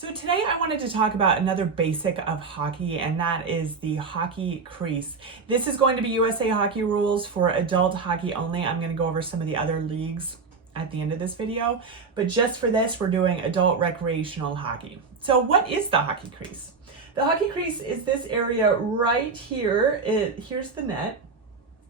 So today I wanted to talk about another basic of hockey, and that is the hockey crease. This is going to be USA Hockey rules for adult hockey only. I'm going to go over some of the other leagues at the end of this video, but just for this, we're doing adult recreational hockey. So what is the hockey crease? The hockey crease is this area right here. Here's the net.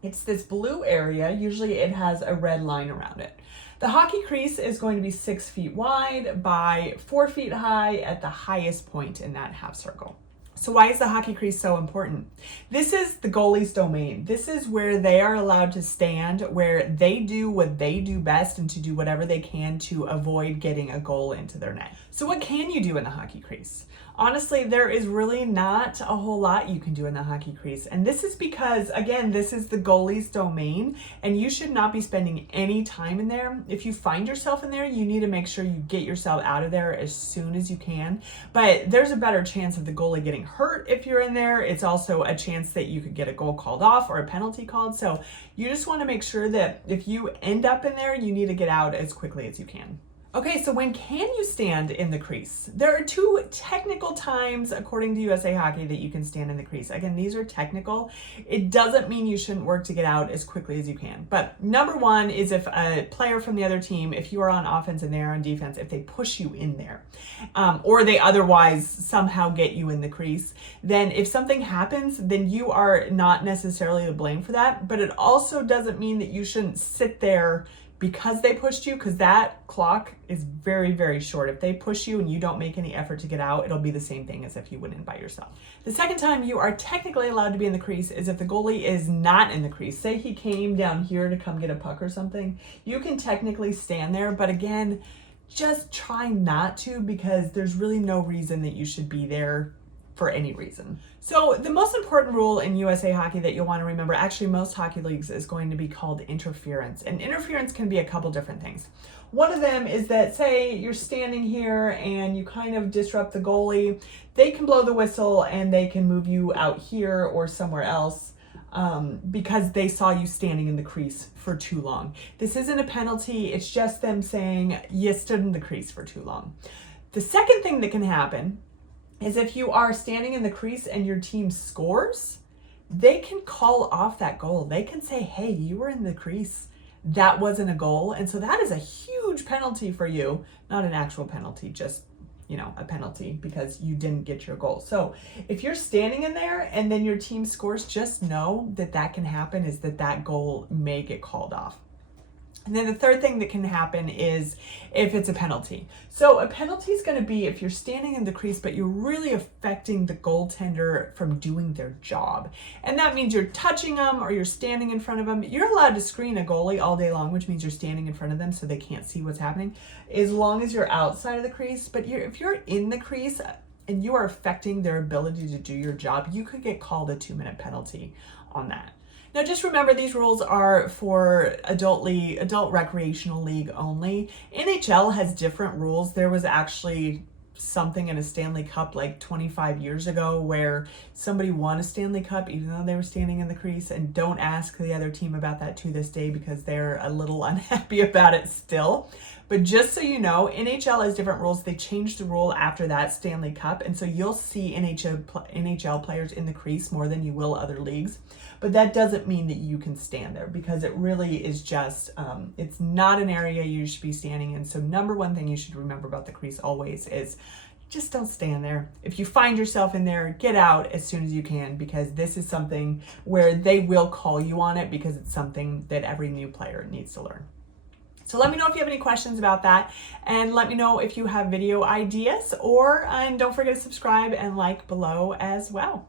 It's this blue area. Usually it has a red line around it. The hockey crease is going to be 6 feet wide by 4 feet high at the highest point in that half circle. So why is the hockey crease so important? This is the goalie's domain. This is where they are allowed to stand, where they do what they do best and to do whatever they can to avoid getting a goal into their net. So what can you do in the hockey crease? Honestly, there is really not a whole lot you can do in the hockey crease. And this is because, again, this is the goalie's domain and you should not be spending any time in there. If you find yourself in there, you need to make sure you get yourself out of there as soon as you can. But there's a better chance of the goalie getting hurt if you're in there. It's also a chance that you could get a goal called off or a penalty called. So you just want to make sure that if you end up in there, you need to get out as quickly as you can. Okay, so when can you stand in the crease? There are two technical times, according to USA Hockey, that you can stand in the crease. Again, these are technical. It doesn't mean you shouldn't work to get out as quickly as you can. But number one is if a player from the other team, if you are on offense and they're on defense, if they push you in there, or they otherwise somehow get you in the crease, then if something happens, then you are not necessarily to blame for that. But it also doesn't mean that you shouldn't sit there because they pushed you, because that clock is very, very short. If they push you and you don't make any effort to get out, it'll be the same thing as if you went in by yourself. The second time you are technically allowed to be in the crease is if the goalie is not in the crease. Say he came down here to come get a puck or something. You can technically stand there, but again, just try not to, because there's really no reason that you should be there for any reason. So the most important rule in USA Hockey that you'll want to remember, actually most hockey leagues, is going to be called interference. And interference can be a couple different things. One of them is that, say you're standing here and you kind of disrupt the goalie, they can blow the whistle and they can move you out here or somewhere else because they saw you standing in the crease for too long. This isn't a penalty, it's just them saying you stood in the crease for too long. The second thing that can happen is if you are standing in the crease and your team scores, they can call off that goal. They can say, hey, you were in the crease. That wasn't a goal. And so that is a huge penalty for you. Not an actual penalty, just, a penalty because you didn't get your goal. So if you're standing in there and then your team scores, just know that that can happen, is that goal may get called off. And then the third thing that can happen is if it's a penalty. So a penalty is going to be if you're standing in the crease, but you're really affecting the goaltender from doing their job. And that means you're touching them or you're standing in front of them. You're allowed to screen a goalie all day long, which means you're standing in front of them so they can't see what's happening, as long as you're outside of the crease. But if you're in the crease and you are affecting their ability to do your job, you could get called a 2-minute penalty on that. Now, just remember, these rules are for adult recreational league only. NHL has different rules. There was actually something in a Stanley Cup like 25 years ago where somebody won a Stanley Cup even though they were standing in the crease, and don't ask the other team about that to this day because they're a little unhappy about it still. But just so you know, NHL has different rules. They changed the rule after that Stanley Cup, and so you'll see NHL players in the crease more than you will other leagues. But that doesn't mean that you can stand there, because it really is just, it's not an area you should be standing in. So number one thing you should remember about the crease always is just don't stand there. If you find yourself in there, get out as soon as you can, because this is something where they will call you on it, because it's something that every new player needs to learn. So let me know if you have any questions about that, and let me know if you have video ideas, and don't forget to subscribe and like below as well.